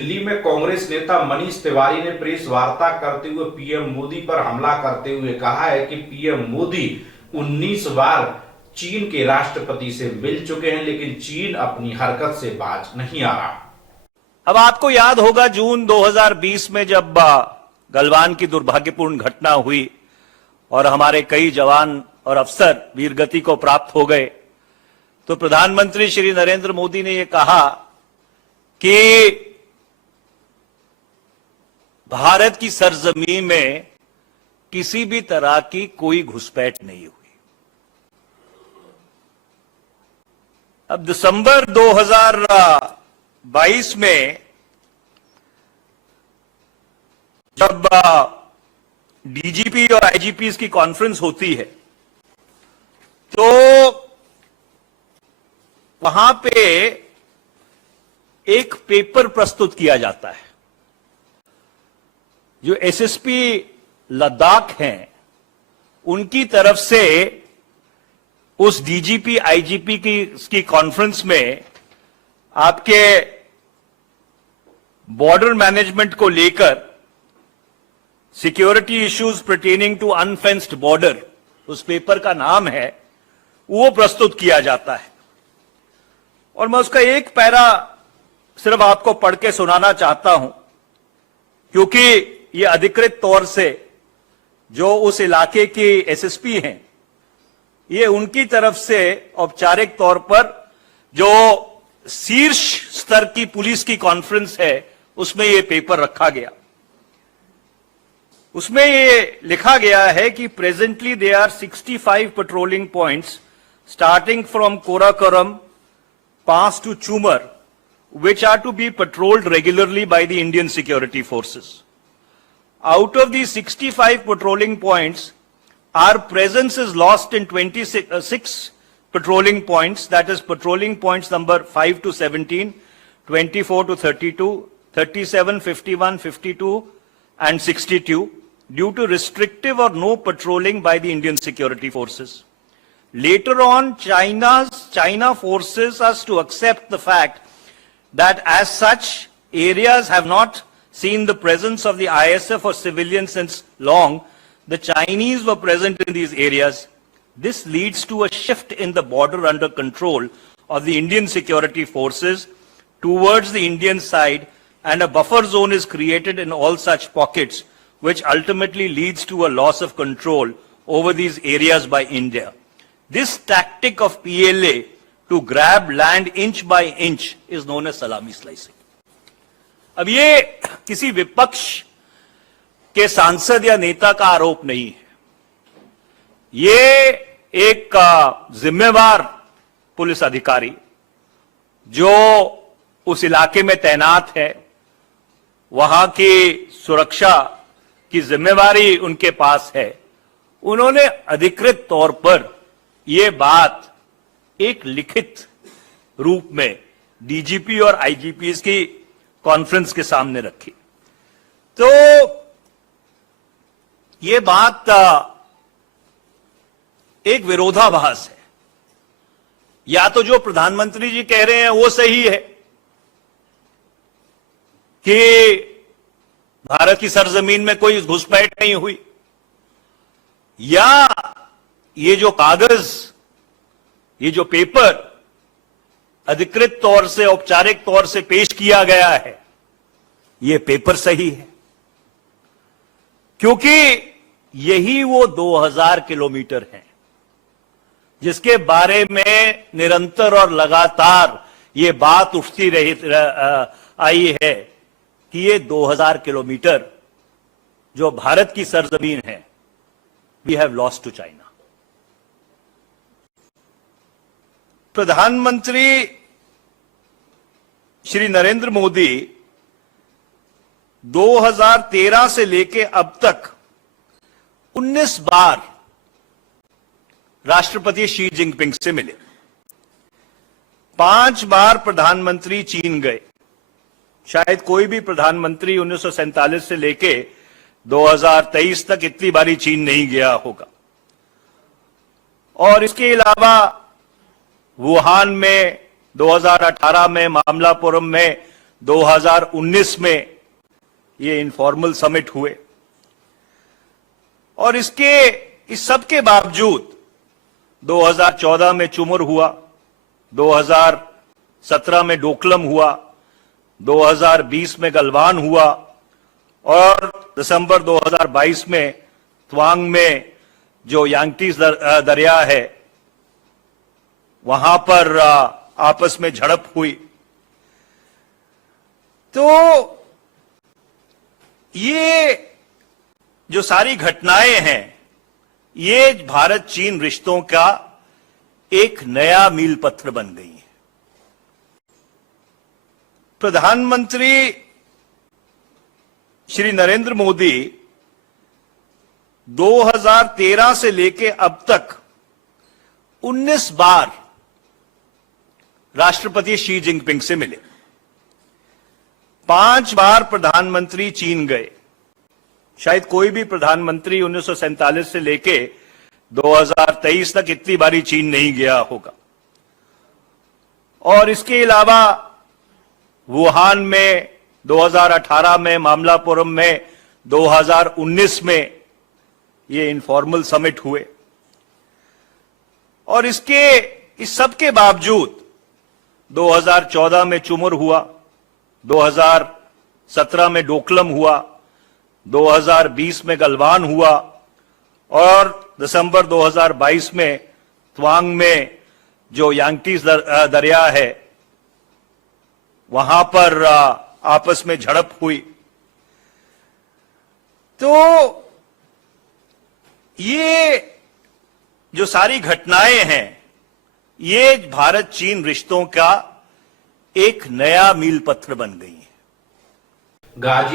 दिल्ली में कांग्रेस नेता मनीष तिवारी ने प्रेस वार्ता करते हुए पीएम मोदी पर हमला करते हुए कहा है कि पीएम मोदी 19 बार चीन के राष्ट्रपति से मिल चुके हैं, लेकिन चीन अपनी हरकत से बाज नहीं आ रहा। अब आपको याद होगा जून 2020 में जब गलवान की दुर्भाग्यपूर्ण घटना हुई और हमारे कई जवान और अफसर वीरगति को प्राप्त हो गए, तो प्रधानमंत्री श्री नरेंद्र मोदी ने यह कहा कि भारत की सरजमीन में किसी भी तरह की कोई घुसपैठ नहीं हुई। अब दिसंबर 2022 में जब डीजीपी और आईजीपी की कॉन्फ्रेंस होती है तो वहां पे एक पेपर प्रस्तुत किया जाता है। जो एसएसपी लद्दाख हैं उनकी तरफ से उस डीजीपी आईजीपी की कॉन्फ्रेंस में आपके बॉर्डर मैनेजमेंट को लेकर security issues pertaining to unfenced border, उस पेपर का नाम है, वो प्रस्तुत किया जाता है। और मैं उसका एक पैरा सिर्फ आपको पढ़ के सुनाना चाहता हूं, क्योंकि ये अधिकृत तौर से जो उस इलाके की एसएसपी हैं, ये उनकी तरफ से औपचारिक तौर पर जो शीर्ष स्तर की पुलिस की कॉन्फ्रेंस है उसमें ये पेपर रखा गया। उसमें ये लिखा गया है कि presently they are 65 patrolling points starting from Karakoram pass to Chumar which are to be patrolled regularly by the Indian security forces. Out of these 65 patrolling points, our presence is lost in 26 patrolling points, that is patrolling points number 5 to 17, 24 to 32, 37, 51, 52 and 62 due to restrictive or no patrolling by the Indian security forces. Later on, China forces us to accept the fact that as such areas have not seen the presence of the ISF or civilians since long. The Chinese were present in these areas. This leads to a shift in the border under control of the Indian security forces towards the Indian side, and a buffer zone is created in all such pockets, which ultimately leads to a loss of control over these areas by India. This tactic of PLA to grab land inch by inch is known as salami slicing. अब ये किसी विपक्ष के सांसद या नेता का आरोप नहीं है, ये एक जिम्मेवार पुलिस अधिकारी जो उस इलाके में तैनात है, वहां की सुरक्षा की जिम्मेवारी उनके पास है, उन्होंने अधिकृत तौर पर यह बात एक लिखित रूप में डीजीपी और आईजीपी की कॉन्फ्रेंस के सामने रखी। तो यह बात एक विरोधाभास है। या तो जो प्रधानमंत्री जी कह रहे हैं वो सही है कि भारत की सरजमीन में कोई घुसपैठ नहीं हुई, या ये जो कागज, ये जो पेपर अधिकृत तौर से औपचारिक तौर से पेश किया गया है, ये पेपर सही है। क्योंकि यही वो 2000 किलोमीटर है जिसके बारे में निरंतर और लगातार ये बात उठती रही आई है कि ये 2000 किलोमीटर जो भारत की सरजमीन है, we have lost to China. प्रधानमंत्री श्री नरेंद्र मोदी 2013 से लेके अब तक 19 बार राष्ट्रपति शी जिनपिंग से मिले। 5 बार प्रधानमंत्री चीन गए। शायद कोई भी प्रधानमंत्री 1947 से लेके 2023 तक इतनी बारी चीन नहीं गया होगा। और इसके अलावा वुहान में 2018 में, मामलापुरम में 2019 में ये इनफॉर्मल समिट हुए और इस सब के बावजूद 2014 में चुमर हुआ, 2017 में डोकलम हुआ, 2020 में गलवान हुआ और दिसंबर 2022 में तवांग में जो यांगटीज दरिया है वहां पर आपस में झड़प हुई। तो ये जो सारी घटनाएं हैं ये भारत चीन रिश्तों का एक नया मील पत्थर बन गई है। प्रधानमंत्री श्री नरेंद्र मोदी 2013 से लेके अब तक 19 बार राष्ट्रपति शी जिनपिंग से मिले, 5 बार प्रधानमंत्री चीन गए। शायद कोई भी प्रधानमंत्री 1947 से लेके 2023 तक इतनी बारी चीन नहीं गया होगा। और इसके अलावा वुहान में 2018 में, मामलापुरम में 2019 में ये इनफॉर्मल समिट हुए और इस सब के बावजूद 2014 में चुमर हुआ, 2017 में डोकलम हुआ, 2020 में गलवान हुआ और दिसंबर 2022 में तवांग में जो यांगटीज दरिया है वहां पर आपस में झड़प हुई। तो ये जो सारी घटनाएं हैं ये भारत चीन रिश्तों का एक नया मील पत्थर बन गई है। गाजी